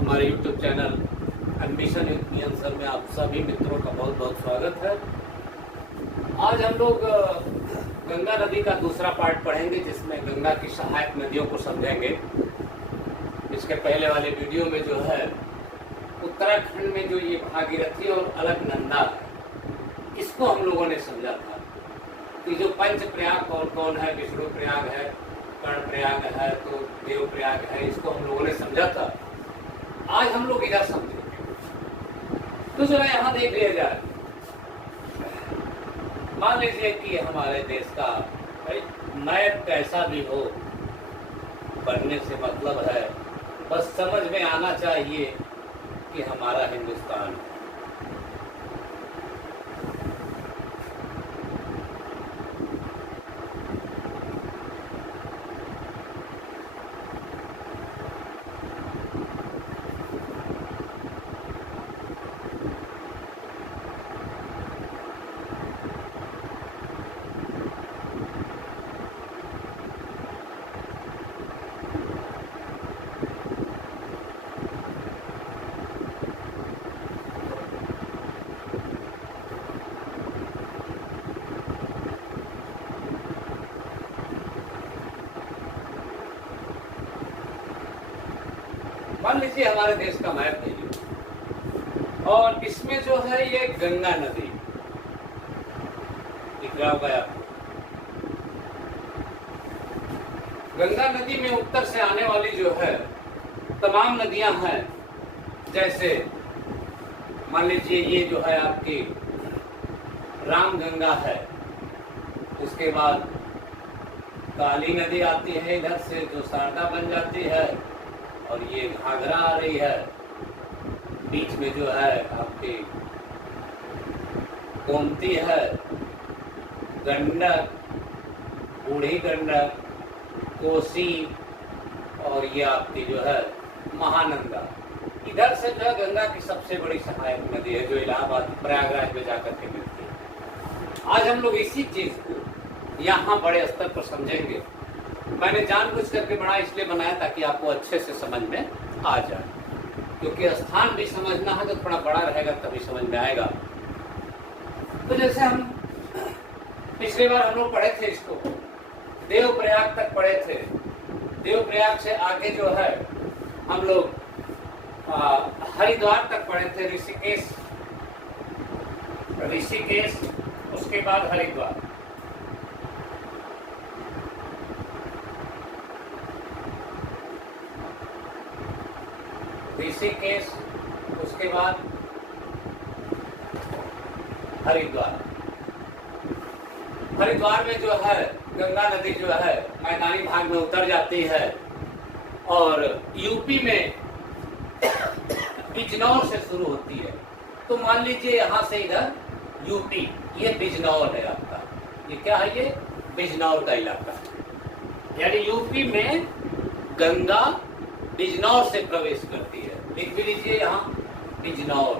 हमारे YouTube channel admission with sir में आप सभी मित्रों का बहुत बहुत स्वागत है। आज हम लोग गंगा नदी का दूसरा पार्ट पढ़ेंगे, जिसमें गंगा की सहायक नदियों को समझेंगे। इसके पहले वाले वीडियो में जो है उत्तराखंड में जो ये भागीरथी और अलकनंदा है, इसको हम लोगों ने समझा था कि जो पंच प्रयाग कौन कौन है, विष्णु प्रयाग है, कर्ण प्रयाग है, तो देव प्रयाग है, इसको हम लोगों ने समझा था। आज हम लोग इधर समझेंगे। तो जो है यहाँ देख लिया जाए, मान लीजिए कि हमारे देश का मैप कैसा भी हो, बनने से मतलब है बस समझ में आना चाहिए कि हमारा हिंदुस्तान है। मान लीजिए हमारे देश का मैप है और इसमें जो है ये गंगा नदी दिख रहा होगा आपको। गंगा नदी में उत्तर से आने वाली जो है तमाम नदियां हैं। जैसे मान लीजिए ये जो है आपकी रामगंगा है, उसके बाद काली नदी आती है इधर से, जो शारदा बन जाती है, और ये घाघरा आ रही है। बीच में जो है आपकी गोमती है, गंडक, बूढ़ी गंडक, कोसी, और ये आपकी जो है महानंदा। इधर से जो है गंगा की सबसे बड़ी सहायक नदी है, जो इलाहाबाद प्रयागराज में जाकर के मिलती है। आज हम लोग इसी चीज को यहाँ बड़े स्तर पर समझेंगे। मैंने जानबूझ करके बड़ा इसलिए बनाया ताकि आपको अच्छे से समझ में आ जाए, क्योंकि स्थान भी समझना है तो थोड़ा बड़ा रहेगा तभी समझ में आएगा। तो जैसे हम पिछली बार हम लोग पढ़े थे, इसको देवप्रयाग तक पढ़े थे। देवप्रयाग से आगे जो है हम लोग हरिद्वार तक पढ़े थे, ऋषिकेश, उसके बाद हरिद्वार। ऋषिकेश, उसके बाद हरिद्वार। हरिद्वार में जो है गंगा नदी जो है मैदानी भाग में उतर जाती है और यूपी में बिजनौर से शुरू होती है। तो मान लीजिए यहाँ से इधर यूपी, ये बिजनौर है आपका। ये क्या है? ये बिजनौर का इलाका, यानी यूपी में गंगा बिजनौर से प्रवेश करती है। लिख भी लीजिए यहाँ बिजनौर।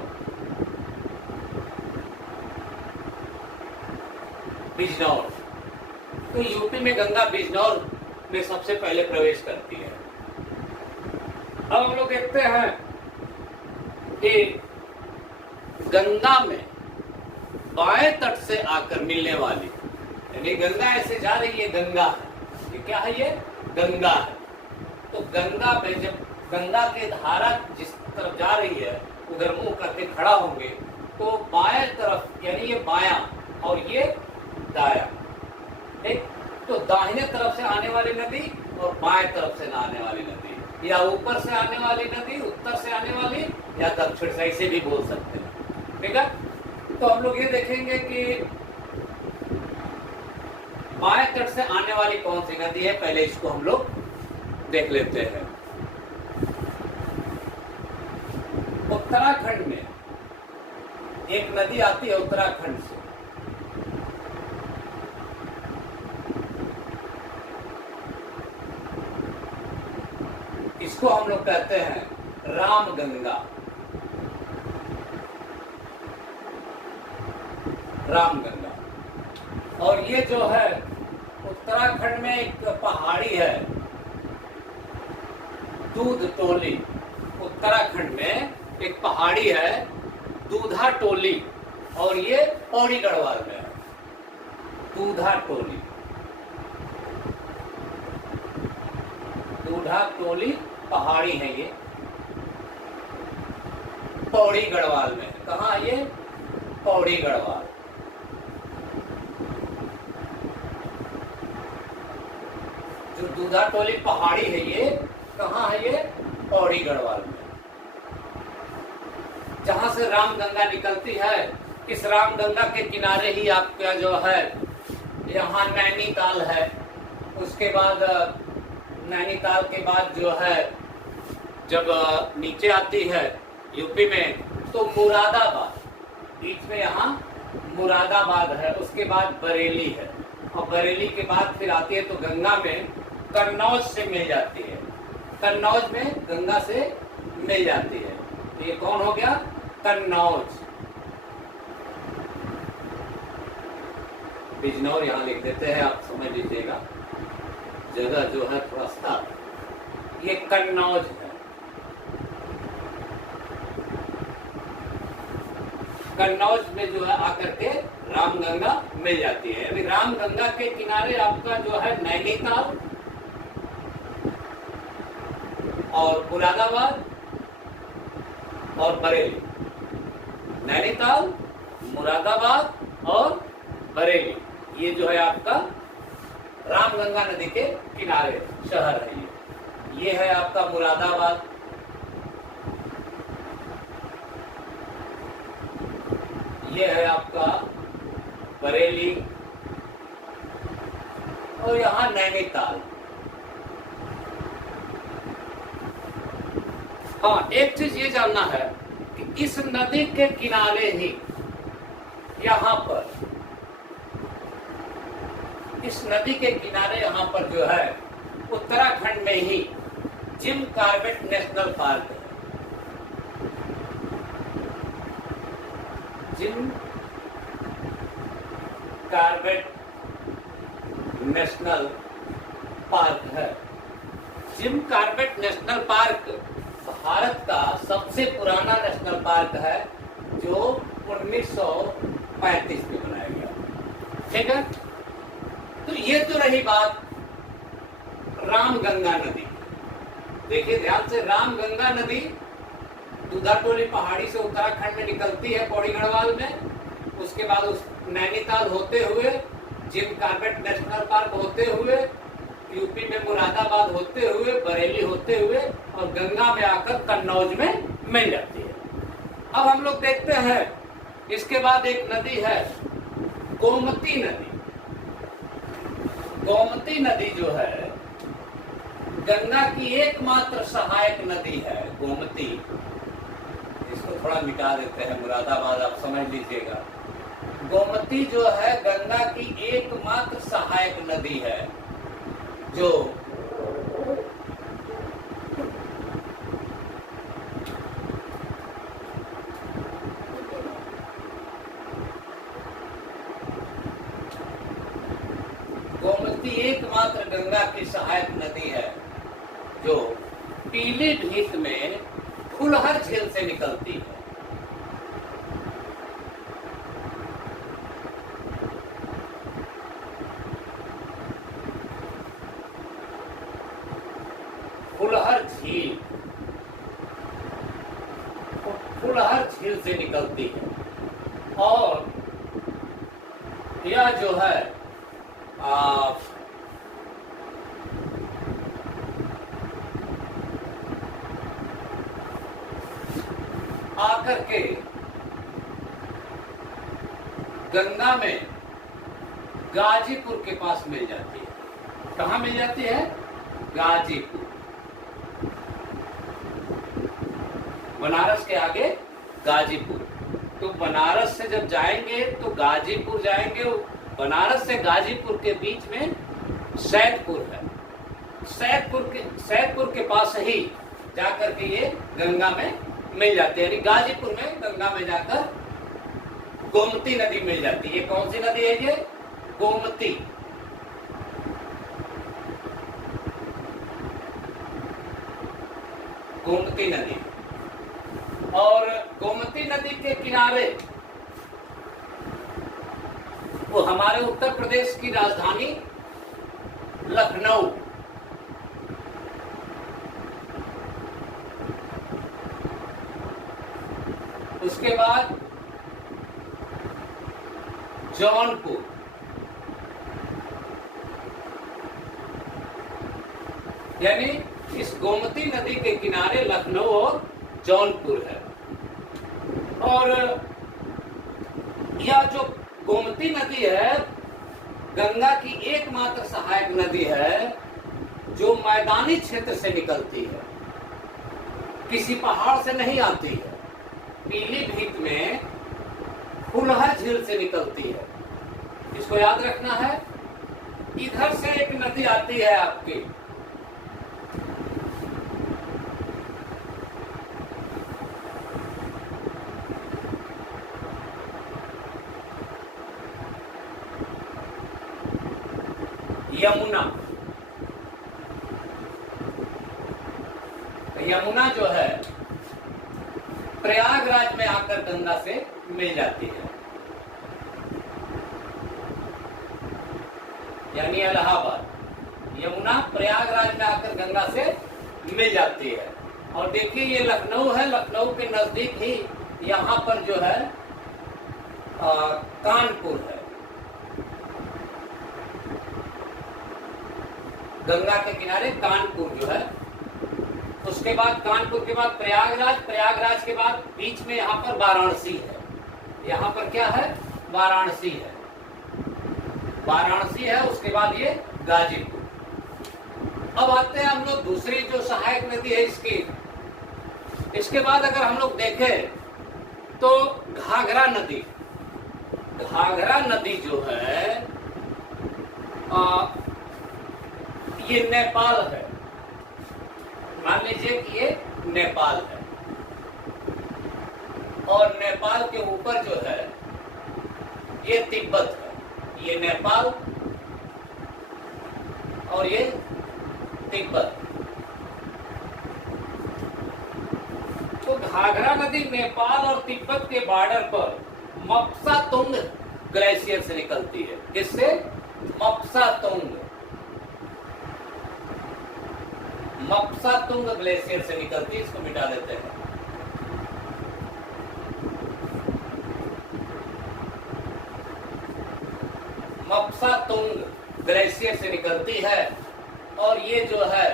बिजनौर, तो यूपी में गंगा बिजनौर में सबसे पहले प्रवेश करती है। अब हम लोग देखते हैं कि गंगा में बाएं तट से आकर मिलने वाली, यानी गंगा ऐसे जा रही है, गंगा है, ये क्या है? ये गंगा है। तो गंगा में जब गंगा की धारा जिस तरफ जा रही है उधर मुंह करके खड़ा होंगे तो बाएं तरफ, यानी ये बायां और ये दायां, ठीक? तो दाहिने तरफ से आने वाली नदी और बाएं तरफ से आने वाली नदी, या ऊपर से आने वाली नदी, उत्तर से आने वाली, या दक्षिण से, ऐसे भी बोल सकते हैं, ठीक है? तो हम लोग ये देखेंगे कि बाएं तट से आने वाली कौन सी नदी है, पहले इसको हम लोग देख लेते हैं। उत्तराखंड में एक नदी आती है उत्तराखंड से, इसको हम लोग कहते हैं रामगंगा। रामगंगा, और ये जो है उत्तराखंड में एक पहाड़ी है, दूध टोली, उत्तराखंड में एक पहाड़ी है दूधा टोली, और ये पौड़ी गढ़वाल में है। दूधा टोली, दूधा टोली पहाड़ी है ये, पौड़ी गढ़वाल में। कहाँ ये? पौड़ी गढ़वाल। जो दूधा टोली पहाड़ी है ये कहाँ है? ये पौड़ी गढ़वाल में। जहां से रामगंगा निकलती है, इस रामगंगा के किनारे ही आपका जो है यहाँ नैनीताल है। उसके बाद नैनीताल के बाद जो है जब नीचे आती है यूपी में तो मुरादाबाद, बीच में यहाँ मुरादाबाद है। उसके बाद बरेली है, और बरेली के बाद फिर आती है तो गंगा में कन्नौज से मिल जाती है। कन्नौज में गंगा से मिल जाती है। ये कौन हो गया? कन्नौज। बिजनौर यहाँ लिख देते हैं, आप समझ लीजिएगा, जगह जो है थोड़ा सा। ये कन्नौज है। कन्नौज में जो है आकर के रामगंगा मिल जाती है। अभी रामगंगा के किनारे आपका जो है नैनीताल और मुरादाबाद और बरेली। नैनीताल, मुरादाबाद और बरेली, ये जो है आपका रामगंगा नदी के किनारे शहर है। ये है आपका मुरादाबाद, ये है आपका बरेली, और यहाँ नैनीताल। हाँ, एक चीज ये जानना है कि इस नदी के किनारे ही यहाँ पर, इस नदी के किनारे यहाँ पर जो है उत्तराखंड में ही जिम कॉर्बेट नेशनल पार्क है। जिम कॉर्बेट नेशनल पार्क है। Jim Corbett national park Bharat का सबसे पुराना नेशनल पार्क है, जो 1935 में बनाया गया। ठीक है, तो ये तो रही बात रामगंगा नदी। देखिए ध्यान से, रामगंगा नदी दूधा टोली पहाड़ी से उत्तराखंड में निकलती है पौड़ी गढ़वाल में। उसके बाद उस नैनीताल होते हुए, जिम कॉर्बेट नेशनल पार्क होते हुए, यूपी में मुरादाबाद होते हुए, बरेली होते हुए, और गंगा में आकर कन्नौज में मिल जाती है। अब हम लोग देखते हैं, इसके बाद एक नदी है गोमती नदी। गोमती नदी जो है गंगा की एकमात्र सहायक नदी है। गोमती, इसको थोड़ा मिटा देते हैं, मुरादाबाद आप समझ लीजिएगा। गोमती जो है गंगा की एकमात्र सहायक नदी है, जो गोमती एकमात्र गंगा की सहायक नदी है, जो पीलीभीत में फुलहर झील से निकलती है। फुलहर झील, फुलहर झील से निकलती है। और यह जो है आकर के गंगा में गाजीपुर के पास मिल जाती है। कहाँ मिल जाती है? गाजीपुर। बनारस के आगे गाजीपुर। तो बनारस से जब जाएंगे तो गाजीपुर जाएंगे। बनारस से गाजीपुर के बीच में सैदपुर है। सैदपुर के पास ही जाकर के ये गंगा में मिल जाती है। यानी गाजीपुर में गंगा में जाकर गोमती नदी मिल जाती है। ये कौन सी नदी है? ये गोमती। गोमती नदी। और गोमती नदी के किनारे वो हमारे उत्तर प्रदेश की राजधानी लखनऊ, उसके बाद जौनपुर, यानी इस गोमती नदी के किनारे लखनऊ और जौनपुर है। और यह जो गोमती नदी है गंगा की एकमात्र सहायक नदी है जो मैदानी क्षेत्र से निकलती है, किसी पहाड़ से नहीं आती है। पीलीभीत में फुलहर झील से निकलती है, इसको याद रखना है। इधर से एक नदी आती है आपकी यमुना। यमुना जो है प्रयागराज में आकर गंगा से मिल जाती है, यानी इलाहाबाद। यमुना प्रयागराज में आकर गंगा से मिल जाती है। और देखिए ये लखनऊ है, लखनऊ के नजदीक ही यहाँ पर जो है कानपुर है, गंगा के किनारे कानपुर जो है। उसके बाद कानपुर के बाद प्रयागराज, प्रयागराज के बाद बीच में यहाँ पर वाराणसी है। यहाँ पर क्या है? वाराणसी है, वाराणसी है। उसके बाद ये गाजीपुर। अब आते हैं हम लोग दूसरी जो सहायक नदी है इसकी। इसके बाद अगर हम लोग देखें तो घाघरा नदी, घाघरा नदी जो है ये नेपाल है। मान लीजिए कि ये नेपाल है और नेपाल के ऊपर जो है ये तिब्बत है। ये नेपाल और ये तिब्बत। तो घाघरा नदी नेपाल और तिब्बत के बॉर्डर पर मप्सातुंग ग्लेशियर से निकलती है। किससे? मप्सातुंग, मप्सातुंग ग्लेशियर से निकलती है। इसको मिटा देते हैं। मप्सातुंग ग्लेशियर से निकलती है और ये जो है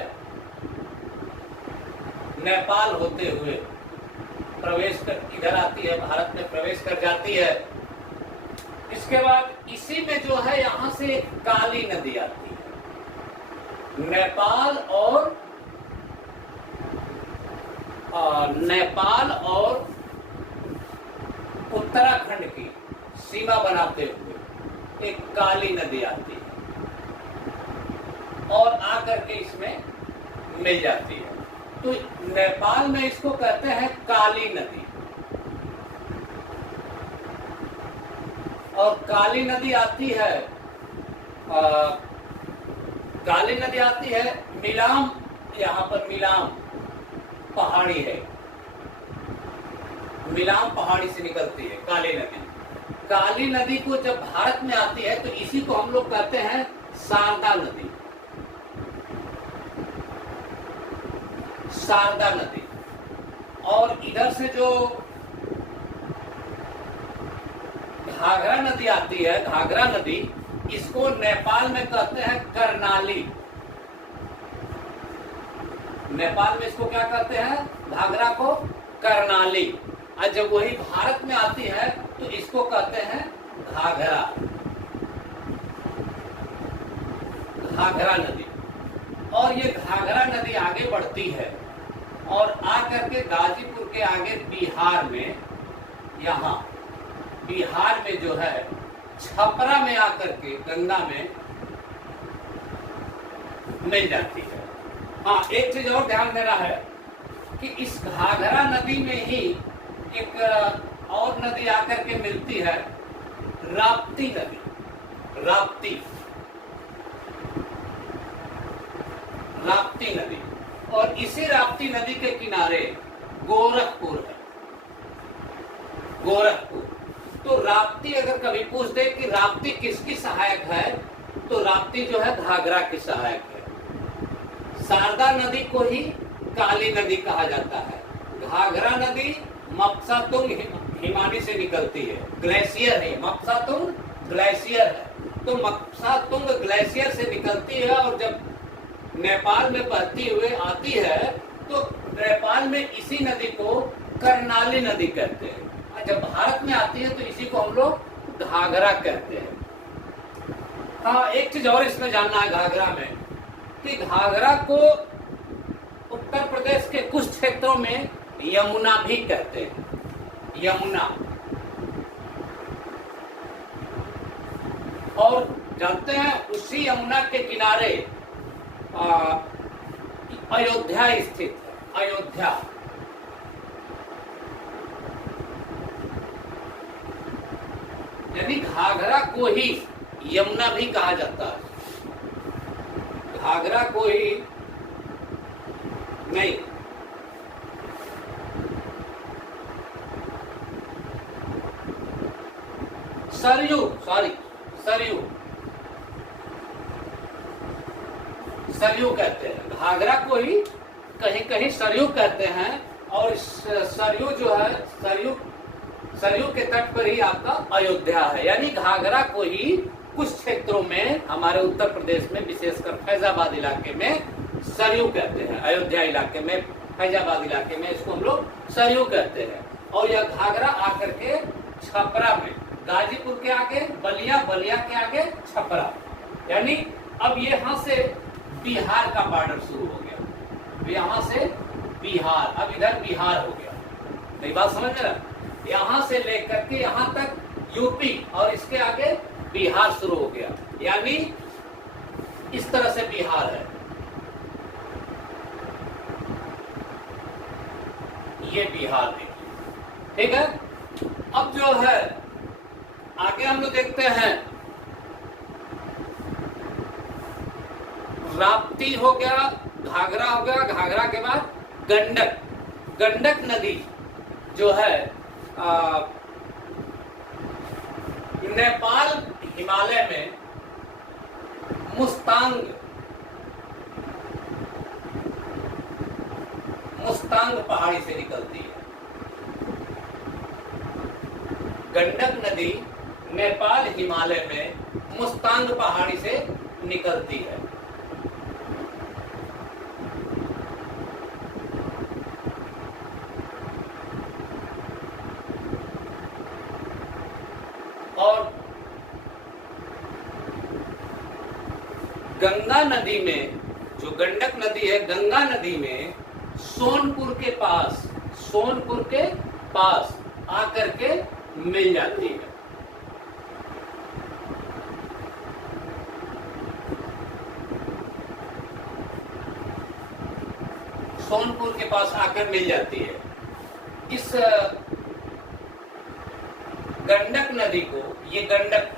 नेपाल होते हुए प्रवेश कर इधर आती है, भारत में प्रवेश कर जाती है। इसके बाद इसी में जो है यहां से काली नदी आती है। नेपाल और उत्तराखंड की सीमा बनाते हुए एक काली नदी आती है और आकर के इसमें मिल जाती है। तो नेपाल में इसको कहते हैं काली नदी। और काली नदी आती है मिलाम। यहाँ पर मिलाम पहाड़ी है, मिलाम पहाड़ी से निकलती है काली नदी। काली नदी को जब भारत में आती है तो इसी को हम लोग कहते हैं शारदा नदी, शारदा नदी। और इधर से जो घाघरा नदी आती है, घाघरा नदी, इसको नेपाल में कहते हैं कर्णाली। नेपाल में इसको क्या कहते हैं? घाघरा को कर्णाली। और जब वही भारत में आती है तो इसको कहते हैं घाघरा, घाघरा नदी। और ये घाघरा नदी आगे बढ़ती है और आकर के गाजीपुर के आगे बिहार में, यहाँ बिहार में जो है छपरा में आकर के गंगा में मिल जाती है। हाँ, एक चीज और ध्यान देना है कि इस घाघरा नदी में ही एक और नदी आकर के मिलती है, राप्ती नदी। राप्ती, राप्ती नदी। और इसी राप्ती नदी के किनारे गोरखपुर है। गोरखपुर। तो राप्ती अगर कभी पूछ दे कि राप्ती किसकी सहायक है, तो राप्ती जो है घाघरा की सहायक है। शारदा नदी को ही काली नदी कहा जाता है। घाघरा नदी मप्सातुंग हिमानी से निकलती है, ग्लेशियर है, मप्सातुंग ग्लेशियर है। तो मप्सातुंग ग्लेशियर से निकलती है और जब नेपाल में बहती हुए आती है तो नेपाल में इसी नदी को कर्णाली नदी कहते हैं। जब भारत में आती है तो इसी को हम लोग घाघरा कहते हैं। हाँ, एक चीज और इसमें जानना है घाघरा में कि घाघरा को उत्तर प्रदेश के कुछ क्षेत्रों में यमुना भी कहते हैं, यमुना। और जानते हैं उसी यमुना के किनारे अयोध्या स्थित है, अयोध्या। यानी घाघरा को ही यमुना भी कहा जाता है, घाघरा को ही नहीं, सरयू, सॉरी सरयू, सरयू कहते हैं। घाघरा को ही कहीं कहीं सरयू कहते हैं। और सरयू जो है, सरयू के तट पर ही आपका अयोध्या है। यानी घाघरा को ही कुछ क्षेत्रों में हमारे उत्तर प्रदेश में, विशेषकर फैजाबाद इलाके में सरयू कहते हैं। अयोध्या इलाके में, फैजाबाद इलाके में इसको हम लोग सरयू कहते हैं। और यह घाघरा आकर के छपरा में, गाजीपुर के आगे बलिया, बलिया के आगे छपरा, यानी अब ये यहाँ से बिहार का बॉर्डर शुरू हो गया। यहाँ से बिहार, अब इधर बिहार हो गया। मेरी बात समझ में? यहाँ से लेकर के यहाँ तक यूपी और इसके आगे बिहार शुरू हो गया। यानी इस तरह से बिहार है, ये बिहार देखिए, ठीक है। अब जो है आगे हम लोग देखते हैं, राप्ती हो गया, घाघरा हो गया, घाघरा के बाद गंडक। गंडक नदी जो है नेपाल हिमालय में मुस्तांग पहाड़ी से निकलती है। गंडक नदी नेपाल हिमालय में मुस्तांग पहाड़ी से निकलती है। और गंगा नदी में, जो गंडक नदी है, गंगा नदी में सोनपुर के पास आकर के मिल जाती है। सोनपुर के पास आकर मिल जाती है। इस गंडक नदी को, ये गंडक,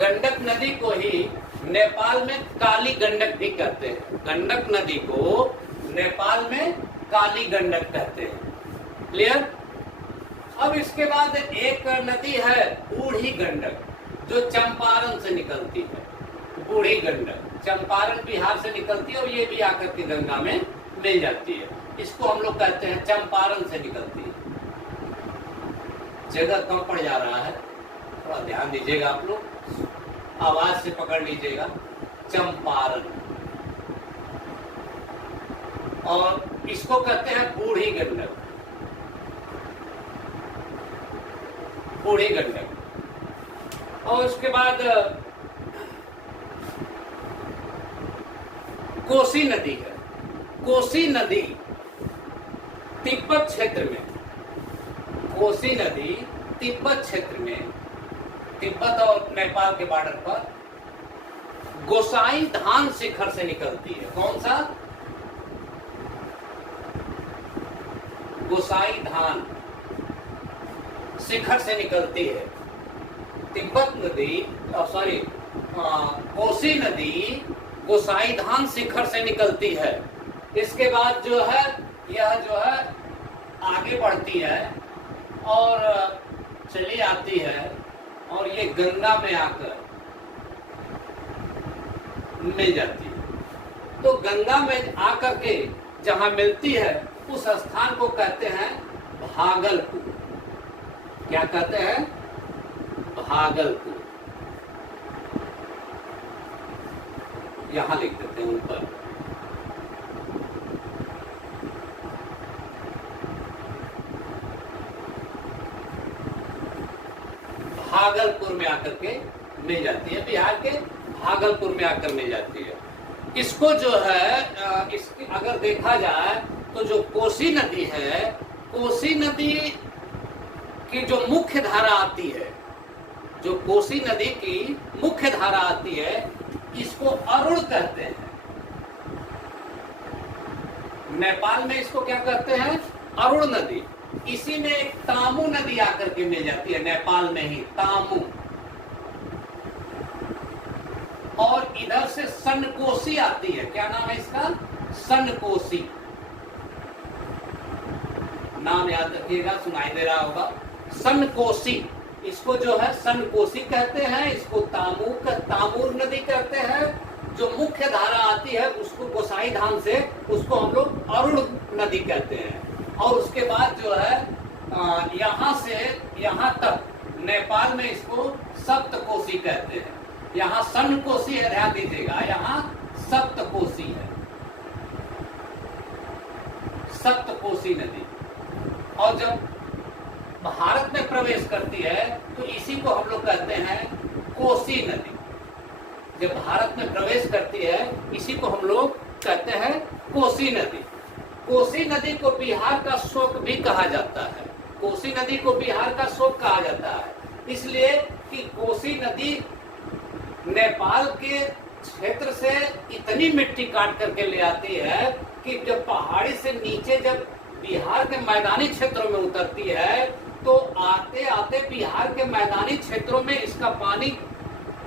गंडक नदी को ही नेपाल में काली गंडक भी कहते हैं। गंडक नदी को नेपाल में काली गंडक कहते हैं। क्लियर? अब इसके बाद एक नदी है बूढ़ी गंडक, जो चंपारण से निकलती है। बूढ़ी गंडक चंपारण बिहार से निकलती है और ये भी आकर के गंगा में मिल जाती है। इसको हम लोग कहते हैं चंपारण से निकलती है। जगह कम पड़ जा रहा है, थोड़ा ध्यान दीजिएगा आप लोग, आवाज से पकड़ लीजिएगा। चंपारण, और इसको कहते हैं बूढ़ी गंडक। बूढ़ी गंडक। और उसके बाद कोसी नदी है। कोसी नदी तिब्बत क्षेत्र में, कोसी नदी तिब्बत क्षेत्र में, तिब्बत और नेपाल के बॉर्डर पर गोसाई धान शिखर से निकलती है। कौन सा? गोसाई धान शिखर से निकलती है। तिब्बत नदी, सॉरी, कोसी नदी गोसाई धान शिखर से निकलती है। इसके बाद जो है यह जो है आगे बढ़ती है और चली आती है और ये गंगा में आकर मिल जाती है। तो गंगा में आकर के जहां मिलती है उस स्थान को कहते हैं भागलपुर। क्या कहते हैं? भागलपुर। यहां लिख देते हैं ऊपर। भागलपुर में आकर के मिल जाती है, बिहार के भागलपुर में आकर मिल जाती है। इसको जो है इसकी अगर देखा जाए तो जो कोसी नदी है, कोसी नदी की जो मुख्य धारा आती है, जो कोसी नदी की मुख्य धारा आती है, इसको अरुण कहते हैं। नेपाल में इसको क्या कहते हैं? अरुण नदी। इसी में एक तामू नदी आकर के मिल जाती है, नेपाल में ही तामू। और इधर से सनकोसी आती है। क्या नाम है इसका? सनकोसी। नाम याद रखिएगा, सुनाई दे रहा होगा। सनकोसी, इसको जो है सनकोसी कहते हैं, इसको तामूर नदी कहते हैं। जो मुख्य धारा आती है उसको गोसाई धाम से, उसको हम लोग अरुण नदी कहते हैं। और उसके बाद जो है यहाँ से यहाँ तक नेपाल में इसको सप्तकोसी कहते हैं। यहाँ सनकोसी है, ध्यान दीजिएगा, यहाँ सप्तकोसी है, सप्तकोसी नदी। और जब भारत में प्रवेश करती है तो इसी को हम लोग कहते हैं कोसी नदी। जब भारत में प्रवेश करती है इसी को हम लोग कहते हैं कोसी नदी। कोसी नदी को बिहार का शोक भी कहा जाता है। कोसी नदी को बिहार का शोक कहा जाता है इसलिए कि कोसी नदी नेपाल के क्षेत्र से इतनी मिट्टी काट करके ले आती है कि जब पहाड़ी से नीचे जब बिहार के मैदानी क्षेत्रों में उतरती है तो आते आते बिहार के मैदानी क्षेत्रों में इसका पानी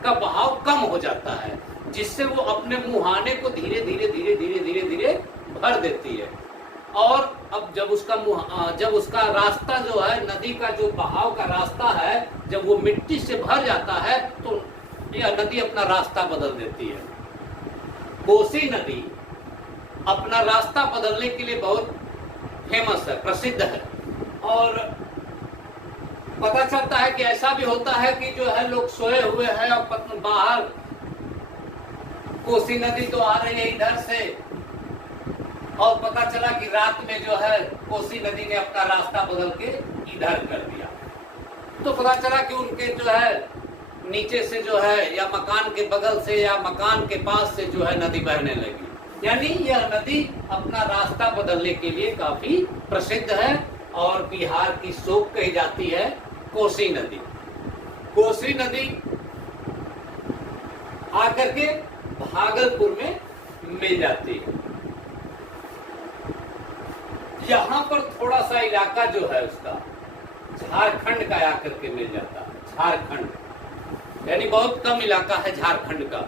का बहाव कम हो जाता है, जिससे वो अपने मुहाने को धीरे धीरे धीरे धीरे धीरे धीरे भर देती है। और अब जब उसका रास्ता जो है, नदी का जो बहाव का रास्ता है, जब वो मिट्टी से भर जाता है तो यह नदी अपना रास्ता बदल देती है। कोसी नदी अपना रास्ता बदलने के लिए बहुत फेमस है, प्रसिद्ध है। और पता चलता है कि ऐसा भी होता है कि जो है लोग सोए हुए हैं और बाहर कोसी नदी तो आ रही है इधर से, और पता चला कि रात में जो है कोसी नदी ने अपना रास्ता बदल के इधर कर दिया। तो पता चला कि उनके जो है नीचे से जो है या मकान के बगल से या मकान के पास से जो है नदी बहने लगी। यानी यह नदी अपना रास्ता बदलने के लिए काफी प्रसिद्ध है और बिहार की शोक कही जाती है कोसी नदी। कोसी नदी आकर के भागलपुर में मिल जाती है। यहाँ पर थोड़ा सा इलाका जो है उसका झारखंड का आकर के मिल जाता है। झारखंड यानी बहुत कम इलाका है झारखंड का।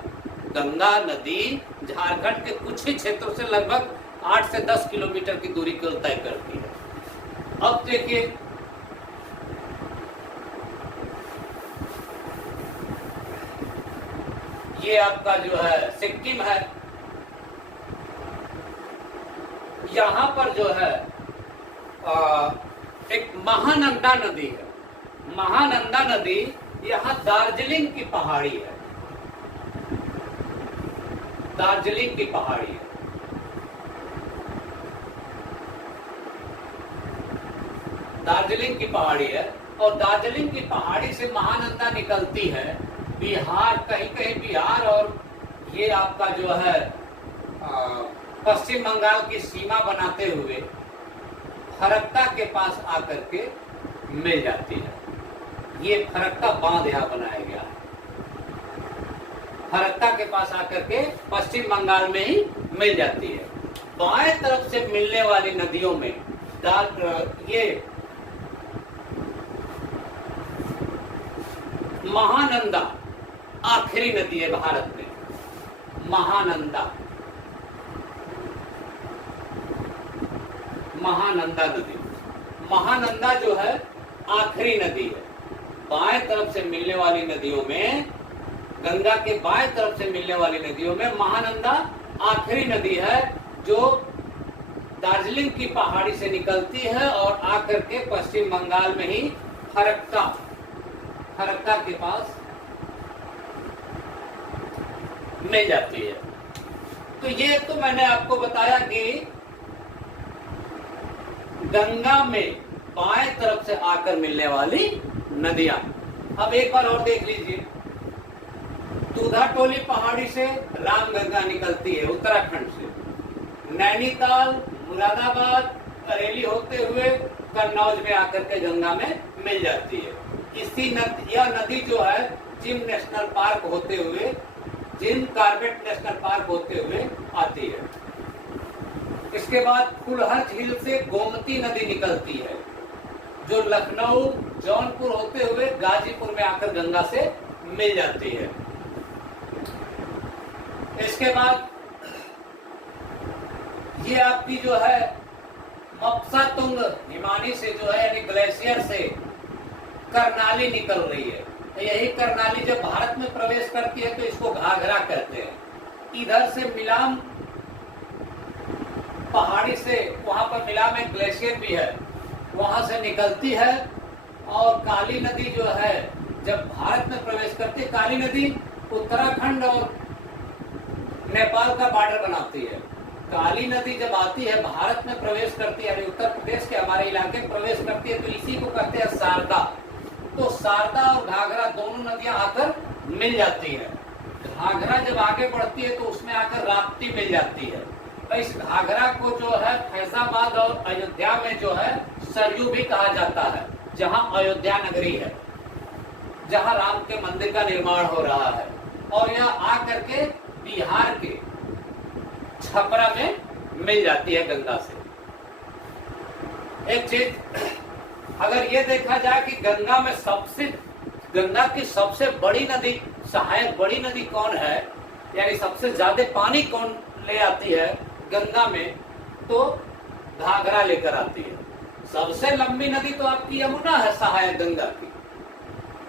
गंगा नदी झारखंड के कुछ ही क्षेत्रों से लगभग 8 से 10 किलोमीटर की दूरी को तय करती है। अब देखिए ये आपका जो है सिक्किम है। यहाँ पर जो है एक महानंदा नदी है। महानंदा नदी यहाँ दार्जिलिंग की पहाड़ी है। दार्जिलिंग की पहाड़ी है। दार्जिलिंग की पहाड़ी है और दार्जिलिंग की पहाड़ी से महानंदा निकलती है बिहार, कहीं कहीं बिहार, और ये आपका जो है पश्चिम बंगाल की सीमा बनाते हुए फरक्का के पास आकर के मिल जाती है। ये फरक्का बांध यहाँ बनाया गया है। फरक्का के पास आकर के पश्चिम बंगाल में ही मिल जाती है। बाएं तरफ से मिलने वाली नदियों में ये महानंदा आखिरी नदी है भारत में। महानंदा महानंदा नदी। महानंदा जो है आखिरी नदी है। बाएं तरफ से मिलने वाली नदियों में, गंगा के बाएं तरफ से मिलने वाली नदियों में महानंदा आखिरी नदी है, जो दार्जिलिंग की पहाड़ी से निकलती है और आकर के पश्चिम बंगाल में ही फरक्का के पास मिल जाती है। तो ये तो मैंने आपको बताया कि गंगा में बाएं तरफ से आकर मिलने वाली नदियां। अब एक बार और देख लीजिए, दूधाटोली पहाड़ी से रामगंगा निकलती है उत्तराखंड से, नैनीताल, मुरादाबाद, बरेली होते हुए कन्नौज में आकर के गंगा में मिल जाती है। यह नदी जो है जिम नेशनल पार्क होते हुए, जिम कॉर्बेट नेशनल पार्क होते हुए आती है। इसके बाद फुलहर झील से गोमती नदी निकलती है, जो लखनऊ, जौनपुर होते हुए गाजीपुर में आकर गंगा से मिल जाती है। इसके बाद ये आपकी जो है मप्सातुंग हिमानी से जो है, यानी ग्लेशियर से करनाली निकल रही है। तो यही करनाली जब भारत में प्रवेश करती है तो इसको घाघरा कहते हैं। इधर से मिलाम पहाड़ी से, वहां पर मिलाम एक ग्लेशियर भी है, वहां से निकलती है। और काली नदी जो है जब भारत में प्रवेश करती है, काली नदी उत्तराखंड और नेपाल का बॉर्डर बनाती है। काली नदी जब आती है, भारत में प्रवेश करती है, यानी उत्तर प्रदेश के हमारे इलाके में प्रवेश करती है, तो इसी को कहते हैं शारदा। तो शारदा और घाघरा दोनों नदियां आकर मिल जाती है। घाघरा जब आगे बढ़ती है तो उसमें आकर राप्ती मिल जाती है। तो इस घाघरा को जो है फैजाबाद और अयोध्या में जो है सरयू भी कहा जाता है, जहां अयोध्या नगरी है, जहां राम के मंदिर का निर्माण हो रहा है। और यह आकर के बिहार के छपरा में मिल जाती है गंगा से। एक चीज अगर ये देखा जाए कि गंगा की सबसे बड़ी नदी, सहायक बड़ी नदी कौन है, यानी सबसे ज्यादा पानी कौन ले आती है गंगा में, तो घाघरा लेकर आती है। सबसे लंबी नदी तो आपकी यमुना है सहायक गंगा की,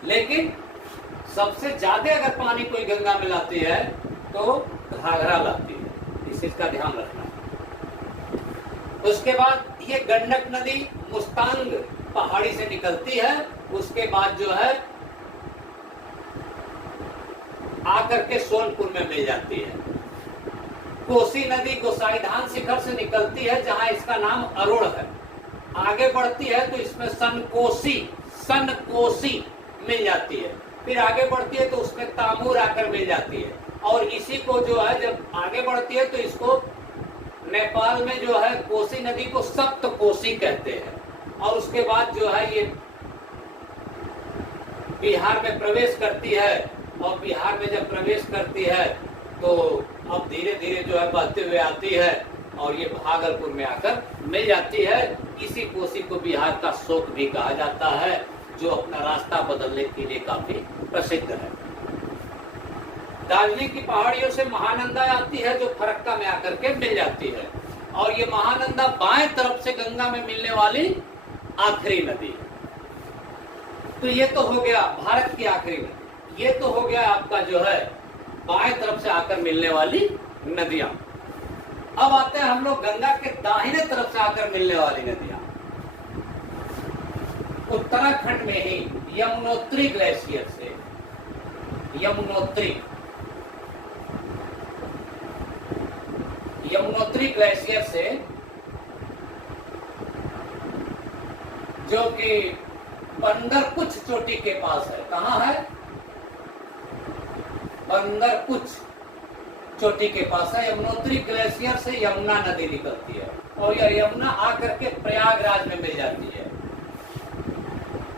लेकिन सबसे ज्यादा अगर पानी कोई गंगा में लाती है तो घाघरा लाती है। इस चीज का ध्यान रखना। उसके बाद ये गंडक नदी मुस्तांग पहाड़ी से निकलती है, उसके बाद जो है आकर के सोनपुर में मिल जाती है। कोसी नदी गोसाईधान शिखर से निकलती है, जहां इसका नाम अरुण है। आगे बढ़ती है तो इसमें सनकोसी मिल जाती है। फिर आगे बढ़ती है तो उसमें तामूर आकर मिल जाती है। और इसी को जो है जब आगे बढ़ती है तो इसको नेपाल में जो है कोसी नदी को सप्तकोसी कहते हैं। और उसके बाद जो है ये बिहार में प्रवेश करती है, और बिहार में जब प्रवेश करती है तो अब धीरे धीरे जो है बहते हुए आती है और ये भागलपुर में आकर मिल जाती है। इसी कोसी को बिहार का शोक भी कहा जाता है, जो अपना रास्ता बदलने के लिए काफी प्रसिद्ध है। दार्जिलिंग की पहाड़ियों से महानंदा आती है, जो फरक्का में आकर के मिल जाती है। और ये महानंदा बाएं तरफ से गंगा में मिलने वाली आखिरी नदी है। तो ये तो हो गया भारत की आखिरी नदी। ये तो हो गया आपका जो है बाएं तरफ से आकर मिलने वाली नदियां। अब आते हैं हम लोग गंगा के दाहिने तरफ से आकर मिलने वाली नदियां। उत्तराखंड में ही यमुनोत्री ग्लेशियर से, यमुनोत्री ग्लेशियर से, जो कि बंदरकुछ चोटी के पास है। कहाँ है? बंदरकुछ चोटी के पास है। यमुनोत्री ग्लेशियर से यमुना नदी निकलती है और यह यमुना आकर के प्रयागराज में मिल जाती है।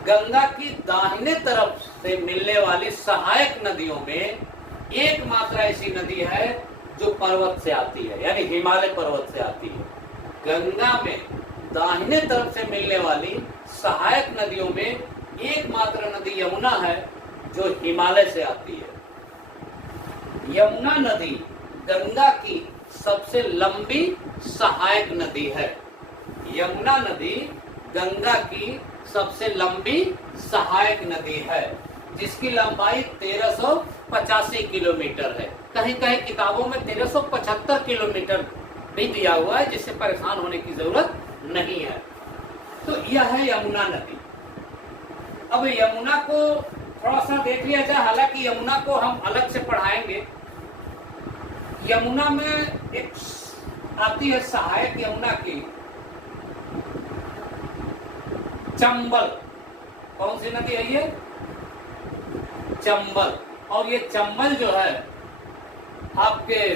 गंगा की दाहिने तरफ से मिलने वाली सहायक नदियों में एकमात्र ऐसी नदी है जो पर्वत से आती है, यानी हिमालय पर्वत से आती है। गंगा में दाहिने तरफ से मिलने वाली सहायक नदियों में एकमात्र नदी यमुना है जो हिमालय से आती है। यमुना नदी गंगा की सबसे लंबी सहायक नदी है। यमुना नदी गंगा की सबसे लंबी सहायक नदी है, जिसकी लंबाई 1385 किलोमीटर है। कहीं कहीं किताबों में 1375 किलोमीटर भी दिया हुआ है, जिससे परेशान होने की जरूरत नहीं है। तो यह है यमुना नदी। अब यमुना को थोड़ा सा देख लिया जाए, हालांकि यमुना को हम अलग से पढ़ाएंगे। यमुना में एक आती है सहायक यमुना की चंबल। कौन सी नदी है ये? चंबल। और ये चंबल जो है आपके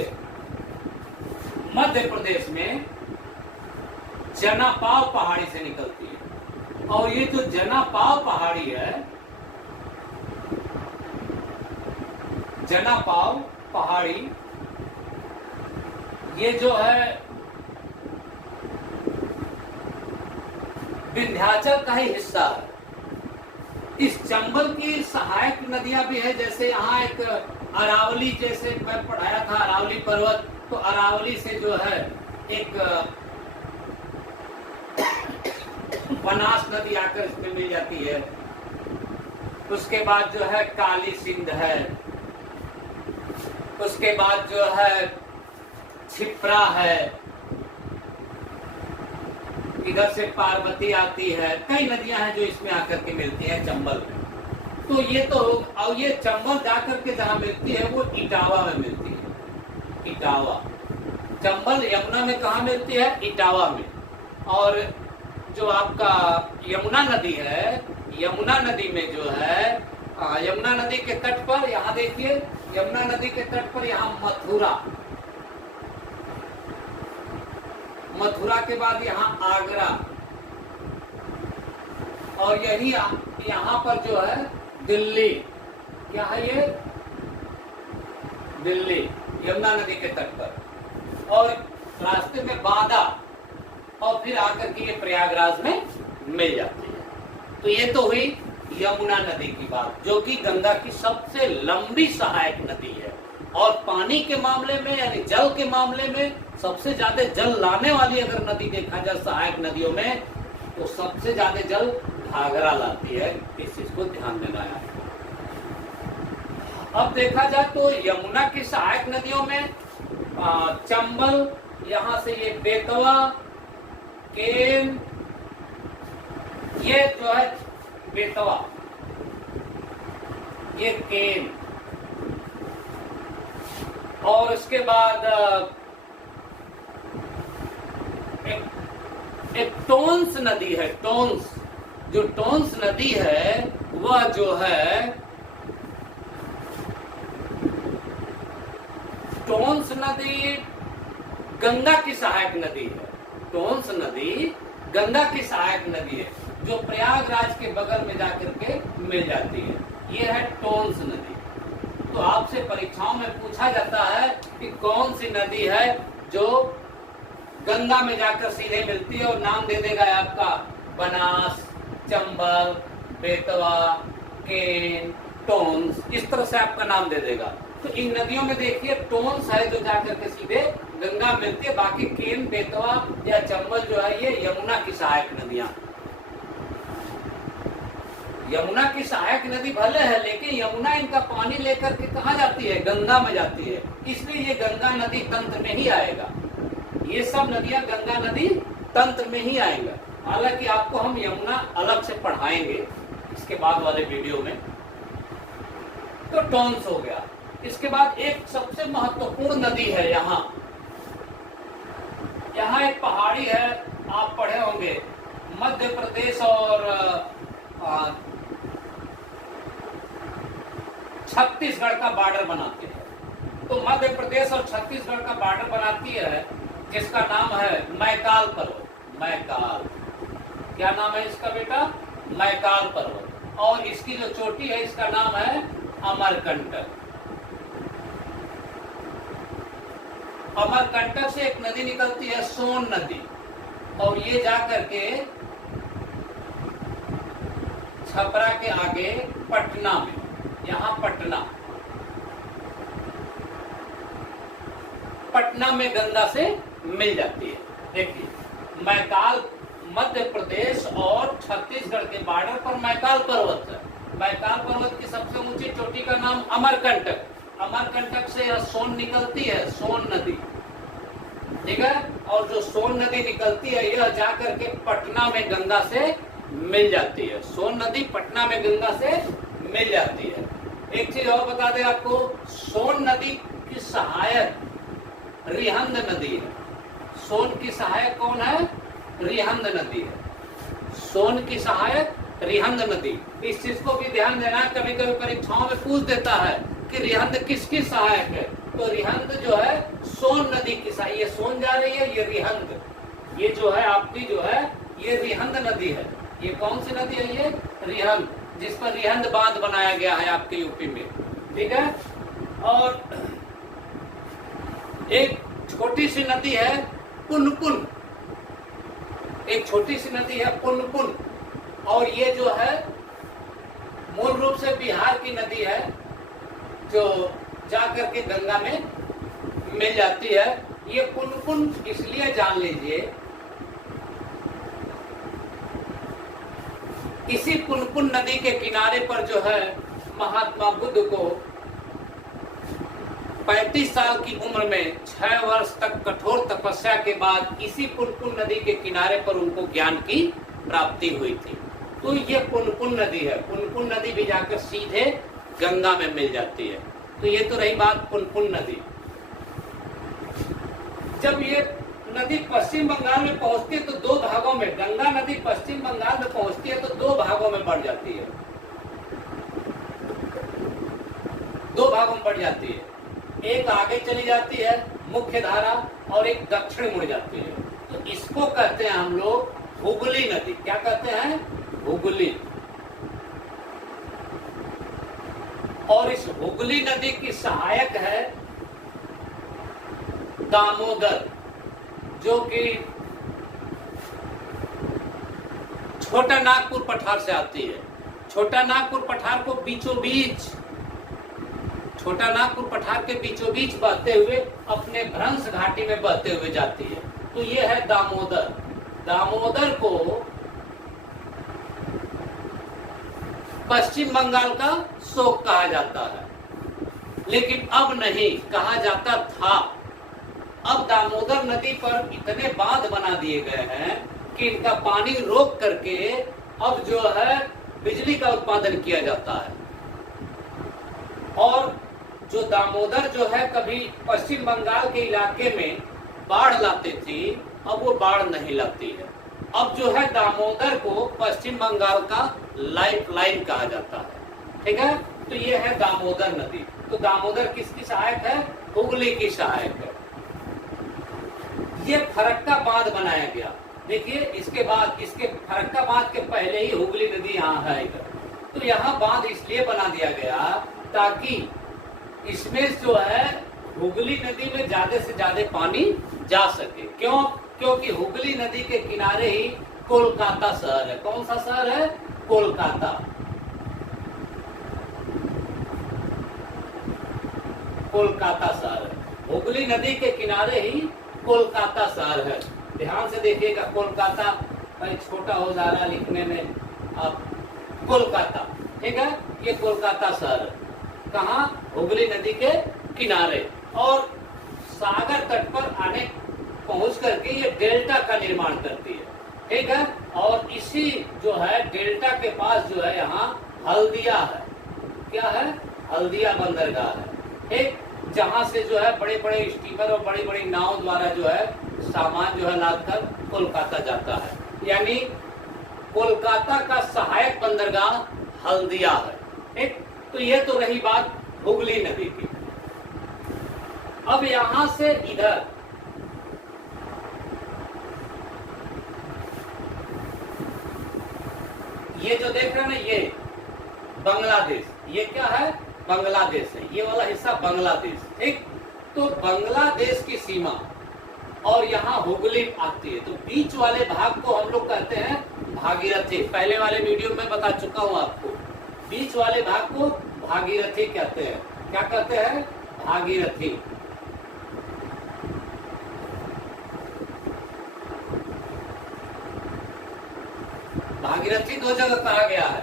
मध्य प्रदेश में जनापाव पहाड़ी से निकलती है। और ये जो जनापाव पहाड़ी है, जनापाव पहाड़ी, ये जो है विंध्याचल का ही हिस्सा है। इस चंबल की सहायक नदियां भी है, जैसे यहाँ एक अरावली, जैसे मैं पढ़ाया था अरावली पर्वत, तो अरावली से जो है एक बनास नदी आकर इसमें मिल जाती है। उसके बाद जो है काली सिंध है, उसके बाद जो है छिप्रा है, इधर से पार्वती आती है। कई नदियां हैं जो इसमें आकर के मिलती हैं चंबल में। तो ये तो, और ये चंबल जाकर के जहां मिलती है वो इटावा में मिलती है। इटावा, चंबल यमुना में कहा मिलती है? इटावा में। और जो आपका यमुना नदी है, यमुना नदी में जो है यमुना नदी के तट पर, यहाँ देखिए यमुना नदी के तट पर यहाँ मथुरा, मथुरा के बाद यहाँ आगरा, और यही यहाँ पर जो है दिल्ली। क्या है ये? दिल्ली, यमुना नदी के तट पर। और रास्ते में बांदा, और फिर आकर के ये प्रयागराज में मिल जाती है। तो ये तो हुई यमुना नदी की बात, जो कि गंगा की सबसे लंबी सहायक नदी है। और पानी के मामले में, यानी जल के मामले में सबसे ज्यादा जल लाने वाली अगर नदी देखा जाए सहायक नदियों में, तो सबसे ज्यादा जल घाघरा लाती है। इस चीज को ध्यान देना है। अब देखा जाए तो यमुना की सहायक नदियों में चंबल, यहाँ से ये बेतवा, केन, ये जो है बेतवा, ये केन, और उसके बाद एक टोंस नदी है। टोंस, जो टोंस नदी है वह जो है टोंस नदी गंगा की सहायक नदी है। टोंस नदी गंगा की सहायक नदी है, जो प्रयागराज के बगल में जाकर के मिल जाती है। ये है टोंस नदी। तो आपसे परीक्षाओं में पूछा जाता है कि कौन सी नदी है जो गंगा में जाकर सीधे मिलती है, और नाम दे देगा आपका बनास, चंबल, बेतवा, केन, टोंस, इस तरह से आपका नाम दे देगा। तो इन नदियों में देखिए टोंस है जो जाकर के सीधे गंगा मिलती है। बाकी केन, बेतवा या चंबल जो है ये यमुना की सहायक नदियां। यमुना की सहायक नदी भले है, लेकिन यमुना इनका पानी लेकर के कहाँ जाती है? गंगा में जाती है। इसलिए ये गंगा नदी तंत्र में ही आएगा। ये सब नदियां गंगा नदी तंत्र में ही आएगा। हालांकि आपको हम यमुना अलग से पढ़ाएंगे इसके बाद वाले वीडियो में। तो टोंस हो गया। इसके बाद एक सबसे महत्वपूर्ण नदी है यहाँ एक पहाड़ी है, आप पढ़े होंगे, मध्य प्रदेश और छत्तीसगढ़ का बॉर्डर बनाते हैं। तो मध्य प्रदेश और छत्तीसगढ़ का बॉर्डर बनाती है, जिसका नाम है मैकाल पर्वत। मैकाल, क्या नाम है इसका बेटा? मैकाल पर्वत। और इसकी जो चोटी है इसका नाम है अमरकंटक। अमरकंटक से एक नदी निकलती है सोन नदी, और ये जाकर के छपरा के आगे पटना में, यहाँ पटना में गंगा से मिल जाती है। देखिए मैकाल मध्य प्रदेश और छत्तीसगढ़ के बॉर्डर पर मैकाल पर्वत है। मैकाल पर्वत की सबसे ऊंची चोटी का नाम अमरकंटक। अमरकंटक से यह सोन निकलती है, सोन नदी, ठीक है। और जो सोन नदी निकलती है यह जाकर के पटना में गंगा से मिल जाती है। सोन नदी पटना में गंगा से मिल जाती है। एक चीज और बता दें आपको, सोन नदी की सहायक रिहंद नदी है। सोन की सहायक कौन है? रिहंद नदी है। सोन की सहायक रिहंद नदी। इस चीज को भी ध्यान देना, कभी कभी परीक्षाओं में पूछ देता है कि रिहंद किसकी सहायक है। तो रिहंद जो है सोन नदी की सहायक, ये सोन जा रही है, ये रिहंद, ये जो है आपकी जो है ये रिहंद नदी है। ये कौन सी नदी है? ये रिहंद, जिस पर रिहंद बांध बनाया गया है आपके यूपी में, ठीक है। और एक छोटी सी नदी है पुनपुन, एक छोटी सी नदी है पुनपुन, और ये जो है मूल रूप से बिहार की नदी है, जो जाकर के गंगा में मिल जाती है। ये पुनपुन इसलिए जान लीजिए, इसी पुनपुन नदी के किनारे पर जो है महात्मा बुद्ध को 35 साल की उम्र में 6 वर्ष तक कठोर तपस्या के बाद इसी पुनपुन नदी के किनारे पर उनको ज्ञान की प्राप्ति हुई थी। तो ये पुनपुन नदी है। पुनपुन नदी भी जाकर सीधे गंगा में मिल जाती है। तो ये तो रही बात पुनपुन नदी। जब ये नदी पश्चिम बंगाल में पहुंचती है तो 2 भागों में, गंगा नदी पश्चिम बंगाल में पहुंचती है तो 2 भागों में बढ़ जाती है, 2 भागों में बढ़ जाती है। एक आगे चली जाती है मुख्य धारा और एक दक्षिण मुड़ जाती है। तो इसको कहते हैं हम लोग हुगली नदी। क्या कहते हैं? हुगली। और इस हुगली नदी की सहायक है दामोदर, जो कि छोटा नागपुर पठार से आती है। छोटा नागपुर पठार को बीचों बीच, छोटा नागपुर पठार के बीचों बीच बहते हुए अपने भ्रंश घाटी में बहते हुए जाती है। तो ये है दामोदर। दामोदर को पश्चिम बंगाल का शोक कहा जाता है, लेकिन अब नहीं कहा जाता था। अब दामोदर नदी पर इतने बांध बना दिए गए हैं कि इनका पानी रोक करके अब जो है बिजली का उत्पादन किया जाता है। और जो दामोदर जो है कभी पश्चिम बंगाल के इलाके में बाढ़ लाती थी, अब वो बाढ़ नहीं लाती है। अब जो है दामोदर को पश्चिम बंगाल का लाइफ लाइन कहा जाता है, ठीक है। तो ये है दामोदर नदी। तो दामोदर किसकी सहायक है? हुगली की सहायक है। ये फरक्का बांध बनाया गया। देखिए इसके बाद, इसके फरक्का बांध के पहले ही हुगली नदी यहाँ है इधर। तो यहाँ बांध इसलिए बना दिया गया ताकि इसमें जो है हुगली नदी में ज्यादा से ज्यादा पानी जा सके। क्यों? क्योंकि हुगली नदी के किनारे ही कोलकाता शहर है। कौन सा शहर है? कोलकाता। कोलकाता शहर है। हुगली नदी के किनारे ही कोलकाता शहर है। ध्यान से देखिएगा, कोलकाता छोटा हो जा रहा लिखने में। अब कोलकाता, ठीक है, ये कोलकाता शहर है। कहाँ? हुगली नदी के किनारे। और सागर तट पर आने पहुंच करके ये डेल्टा का निर्माण करती है, ठीक है। और इसी जो है डेल्टा के पास जो है यहाँ हल्दिया है। क्या है? हल्दिया बंदरगाह है, ठीक, जहां से जो है बड़े बड़े स्टीमर और बड़ी बड़ी नाव द्वारा जो है सामान जो है लादकर कोलकाता जाता है। यानी कोलकाता का सहायक बंदरगाह हल्दिया है, ठीक। तो ये तो रही बात हुगली नदी की। अब यहां से इधर ये जो देख रहे हैं ना, ये बांग्लादेश, ये क्या है? बांग्लादेश है। ये वाला हिस्सा बांग्लादेश, ठीक। तो बांग्लादेश की सीमा और यहाँ हुगली आती है। तो बीच वाले भाग को हम लोग कहते हैं भागीरथी। पहले वाले वीडियो में बता चुका हूँ आपको। बीच वाले भाग को भागीरथी कहते हैं। क्या कहते हैं? भागीरथी। भागीरथी दो जगह कहा गया है।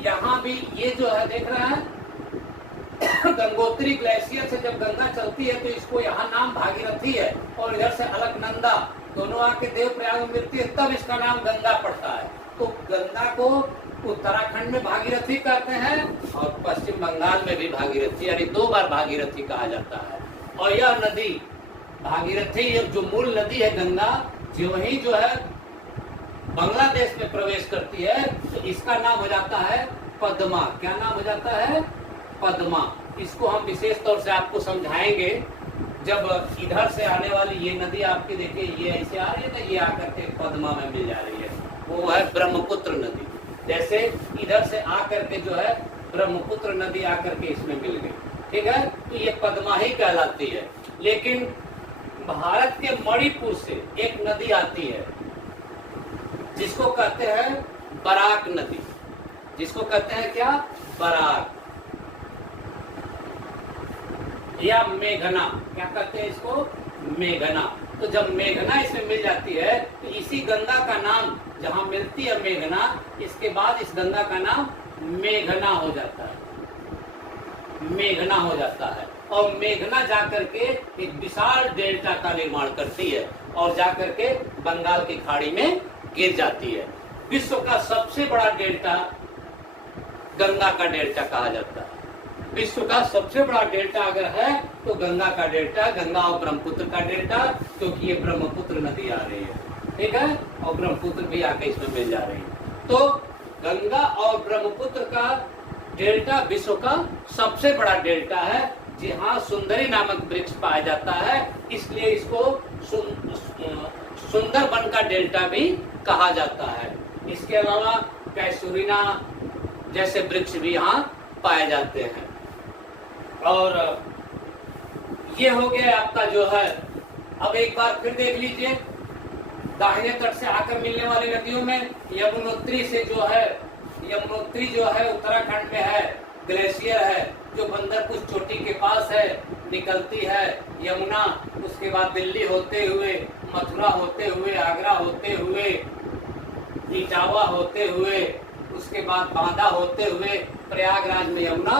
यहाँ भी ये जो है देख रहे हैं गंगोत्री ग्लेशियर से जब गंगा चलती है तो इसको यहाँ नाम भागीरथी है, और इधर से अलकनंदा दोनों आके देवप्रयाग में मिलती है, तब इसका नाम गंगा पड़ता है। तो गंगा को उत्तराखंड में भागीरथी कहते हैं और पश्चिम बंगाल में भी भागीरथी, यानी 2 बार भागीरथी कहा जाता है। और यह नदी भागीरथी जो मूल नदी है गंगा, जो ही जो है बांग्लादेश में प्रवेश करती है तो इसका नाम हो जाता है पद्मा। क्या नाम हो जाता है? पद्मा। इसको हम विशेष तौर से आपको समझाएंगे जब इधर से आने वाली ये नदी आपकी देखिए ये ऐसे आ रही है ना, ये आकर के पद्मा में मिल जा रही है, वो है ब्रह्मपुत्र नदी। जैसे इधर से आकर के जो है ब्रह्मपुत्र नदी आकर के इसमें मिल गई, ठीक है, तो ये पद्मा ही कहलाती है। लेकिन भारत के मणिपुर से एक नदी आती है जिसको कहते हैं बराक नदी। जिसको कहते हैं क्या? बराक या मेघना। क्या कहते हैं इसको? मेघना। तो जब मेघना इसमें मिल जाती है तो इसी गंगा का नाम जहां मिलती है मेघना, इसके बाद इस गंगा का नाम मेघना हो जाता है। मेघना हो जाता है और मेघना जाकर के एक विशाल डेल्टा का निर्माण करती है और जाकर के बंगाल की खाड़ी में गिर जाती है। विश्व का सबसे बड़ा डेल्टा गंगा का डेल्टा कहा जाता है। विश्व का सबसे बड़ा डेल्टा अगर है तो गंगा का डेल्टा, गंगा और ब्रह्मपुत्र का डेल्टा, क्योंकि ये ब्रह्मपुत्र नदी आ रही है, ठीक है, और ब्रह्मपुत्र भी आके इसमें मिल जा रही है। तो गंगा और ब्रह्मपुत्र का डेल्टा विश्व का सबसे बड़ा डेल्टा है, जहाँ सुंदरी नामक वृक्ष पाया जाता है, इसलिए इसको सुंदरबन का डेल्टा भी कहा जाता है। इसके अलावा कैसूरीना जैसे वृक्ष भी यहाँ पाए जाते हैं। और ये हो गया आपका जो है। अब एक बार फिर देख लीजिए, दाहिने तट से आकर मिलने वाली नदियों में यमुनोत्री से जो है, यमुनोत्री जो है उत्तराखंड में है, ग्लेशियर है जो बंदरपुर चोटी के पास है, निकलती है यमुना। उसके बाद दिल्ली होते हुए, मथुरा होते हुए, आगरा होते हुए, इटावा होते हुए, उसके बाद बांदा होते हुए प्रयागराज में यमुना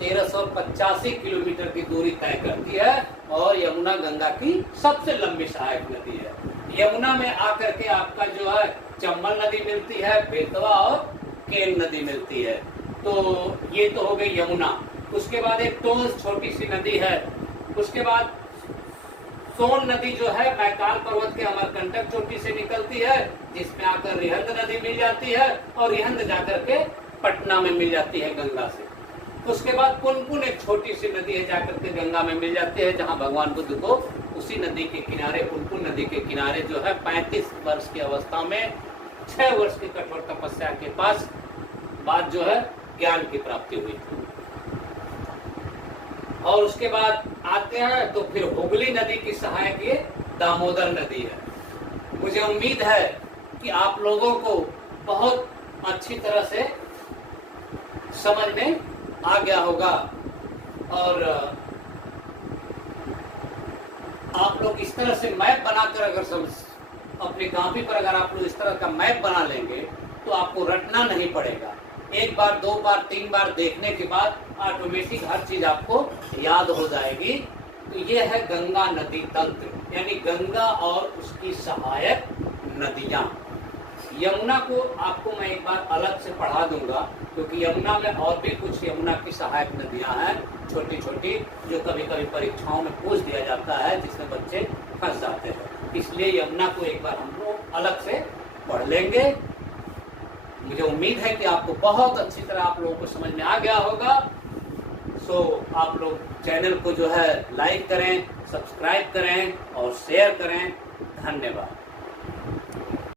1385 किलोमीटर की दूरी तय करती है और यमुना गंगा की सबसे लंबी सहायक नदी है। यमुना में आकर के आपका जो है चंबल नदी मिलती है, बेतवा और केन नदी मिलती है। तो ये तो हो गई यमुना। उसके बाद एक टोंस छोटी सी नदी है। उसके बाद सोन नदी जो है बैकाल पर्वत के अमरकंटक चोटी से निकलती है, जिसमें आकर रिहंद नदी मिल जाती है और रिहंद जाकर के पटना में मिल जाती है गंगा से। उसके बाद पुनपुन एक छोटी सी नदी है, जाकर के गंगा में मिल जाती है, जहां भगवान बुद्ध को उसी नदी के किनारे, पुनपुन नदी के किनारे जो है 35 वर्ष की अवस्था में 6 वर्ष की कठोर तपस्या के बाद जो है ज्ञान की प्राप्ति हुई थी। और उसके बाद आते हैं तो फिर हुगली नदी की सहायक ये दामोदर नदी है। मुझे उम्मीद है कि आप लोगों को बहुत अच्छी तरह से समझ में आ गया होगा और आप लोग इस तरह से मैप बनाकर अगर अपनी कॉपी पर अगर आप लोग इस तरह का मैप बना लेंगे तो आपको रटना नहीं पड़ेगा। एक बार, 2 बार, 3 बार देखने के बाद ऑटोमेटिक हर चीज आपको याद हो जाएगी। तो ये है गंगा नदी तंत्र, यानी गंगा और उसकी सहायक नदियां। यमुना को आपको मैं एक बार अलग से पढ़ा दूंगा, क्योंकि यमुना में और भी कुछ यमुना की सहायक नदियां हैं छोटी छोटी, जो कभी कभी परीक्षाओं में पूछ दिया जाता है, जिसमें बच्चे फंस जाते हैं। इसलिए यमुना को एक बार हम लोग अलग से पढ़ लेंगे। मुझे उम्मीद है कि आपको बहुत अच्छी तरह आप लोगों को समझ में आ गया होगा। सो आप लोग चैनल को जो है लाइक करें, सब्सक्राइब करें और शेयर करें। धन्यवाद।